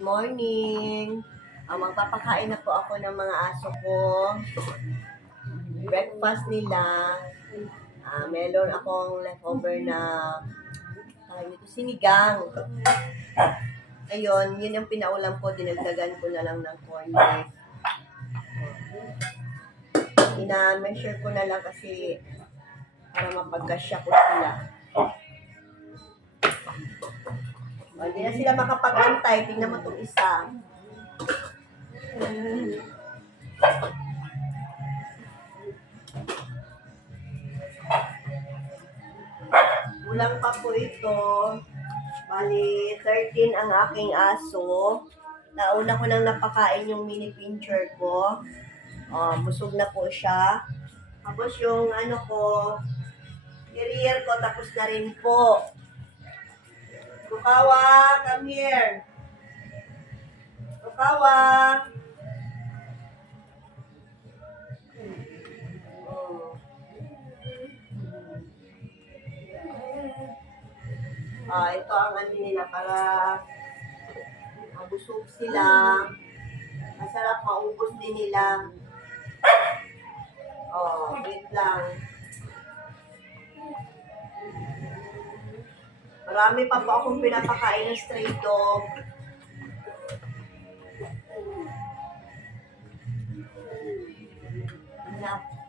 Good morning. Magpapakain na po ako ng mga aso ko. Breakfast nila. Meron akong leftover na sinigang. Ayun, yun ang pinaulam ko. Dinagdagan ko na lang ng corn beef. Ina-measure ko na lang kasi para mapagkasya ko sila. Hindi na sila makapag-antay. Tingnan mo itong isa. Kulang pa po ito. Bali, 13 ang aking aso. Nauna ko nang napakain yung mini pincher ko. Busog na po siya. Tapos yung terrier ko, tapos na rin po. Rukawa, come here. Rukawa. Ito ang nila para mabusog sila. Masarap maubos din nila. Wait lang. Marami pa po akong pinapakain ng stray dog. Enough.